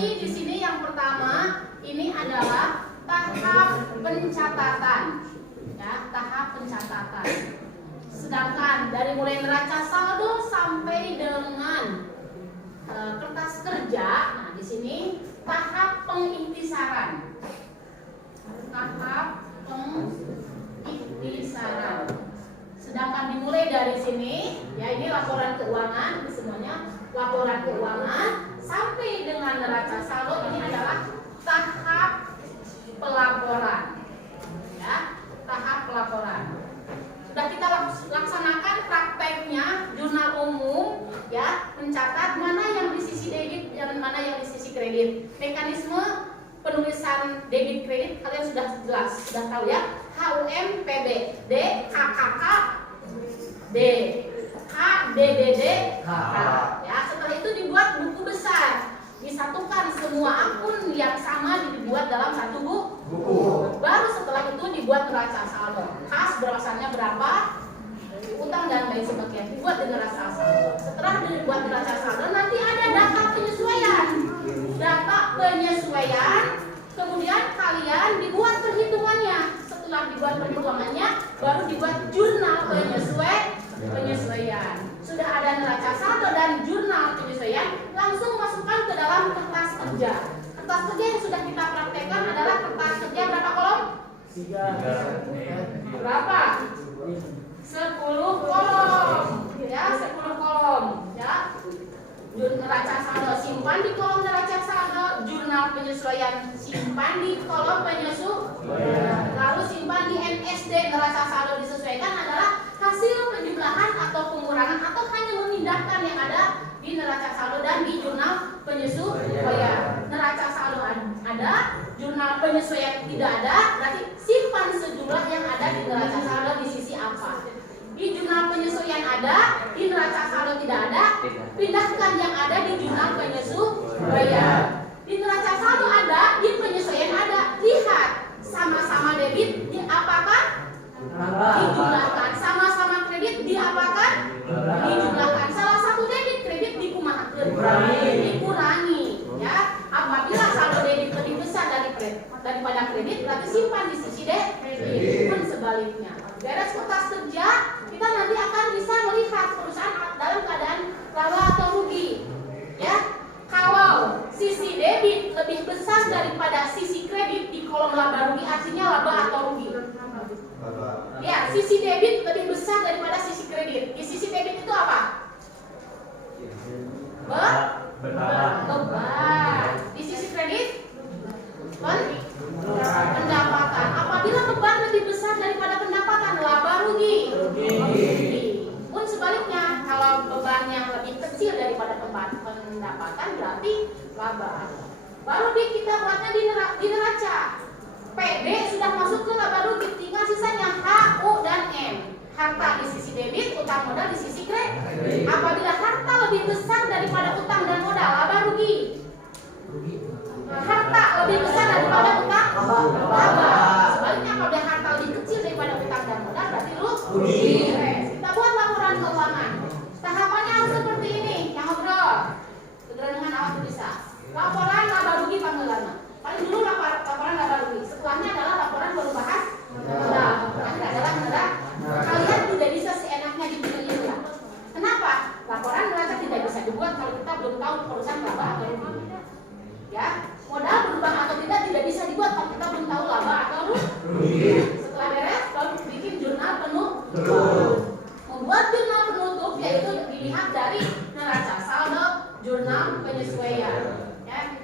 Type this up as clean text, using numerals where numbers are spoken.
Berarti di sini yang pertama ini adalah tahap pencatatan, ya, tahap pencatatan. Sedangkan dari mulai neraca saldo sampai dengan kertas kerja, nah di sini tahap pengintisaran, tahap pengintisaran. Sedangkan dimulai dari sini, ya ini laporan keuangan, semuanya laporan keuangan sampai dengan neraca saldo ini adalah tahap pelaporan, ya, tahap pelaporan. Sudah kita laksanakan prakteknya jurnal umum, ya, mencatat mana yang di sisi debit dan mana yang di sisi kredit. Mekanisme penulisan debit kredit kalian sudah jelas, sudah tahu ya. HUM PB, D KKK D, K DDD K. Ya, setelah itu dibuat buku besar, disatukan semua akun yang sama dibuat dalam satu buku. Baru setelah itu dibuat neraca saldo. Kas berasalnya berapa, utang dan lain sebagainya dibuat di neraca saldo. Setelah dibuat neraca saldo nanti ada data penyesuaian. Data penyesuaian, kemudian kalian dibuat perhitungannya. Setelah dibuat perhitungannya, baru dibuat jurnal penyesuaian. Sudah ada neraca saldo dan jurnal penyesuaian, langsung masukkan ke dalam kertas kerja. Kertas kerja yang sudah kita praktekkan adalah kertas kerja berapa kolom? 3. Berapa? 10 kolom. Ya, 10 kolom. Ya. Neraca saldo simpan di kolom neraca saldo, jurnal penyesuaian simpan di kolom penyesuaian. Lalu simpan di NSD, neraca saldo disesuaikan adalah hasil penjumlahan atau pengurangan atau hanya memindahkan yang ada di neraca saldo dan di jurnal penyesuaian. Neraca saldo ada, jurnal penyesuaian tidak ada, berarti simpan sejumlah yang ada di neraca saldo di sisi apa. Di jurnal penyesuaian ada, di neraca saldo tidak ada, pindahkan yang ada di jurnal penyesuaian. Di neraca saldo ada, di penyesuaian ada. Lihat, sama-sama debit diapakan? Dijumlahkan. Sama-sama kredit diapakan? Dijumlahkan. Salah satu debit kredit dikurangi. Ya, apabila saldo debit lebih besar daripada kredit, berarti simpan di sisi debit. Pun sebaliknya. Beres kertas kerja, kita nanti akan bisa melihat perusahaan dalam keadaan laba atau rugi. Ya, kalau sisi debit lebih besar daripada sisi kredit di kolom laba rugi, artinya laba atau rugi. Ya, sisi debit lebih besar daripada sisi kredit. Di sisi debit itu apa? Beban. Di sisi kredit? Pendapatan. Apabila beban lebih besar daripada pendapatan, laba rugi. Pun sebaliknya, kalau beban yang lebih kecil daripada pendapatan berarti laba. Baru kita buatnya di neraca. PB sudah masuk ke laba rugi, tinggal sisanya H, U, dan M. Harta di sisi debit, utang modal di sisi kredit. Apabila harta lebih besar daripada utang dan modal, laba rugi. Harta lebih besar daripada utang, laba. Sebaliknya kalau dia harta lebih kecil daripada utang dan modal, berarti rugi. Kita buat laporan keuangan. Tahapannya harus seperti ini, yang ngobrol dengan awas bisa. Laporan laba rugi panggilannya. Paling dulu laporan laba rugi. Setelahnya adalah laporan perubahan modal. Ini adalah neraca. Kalian tidak bisa seenaknya dibikin itu ya. Kenapa? Laporan neraca tidak bisa dibuat kalau kita belum tahu perusahaan laba atau rugi. Ya, modal berubah atau tidak bisa dibuat kalau kita belum tahu laba atau rugi. Setelah beres, baru bikin jurnal penutup. Membuat jurnal penutup yaitu dilihat dari neraca saldo, jurnal penyesuaian. Ya,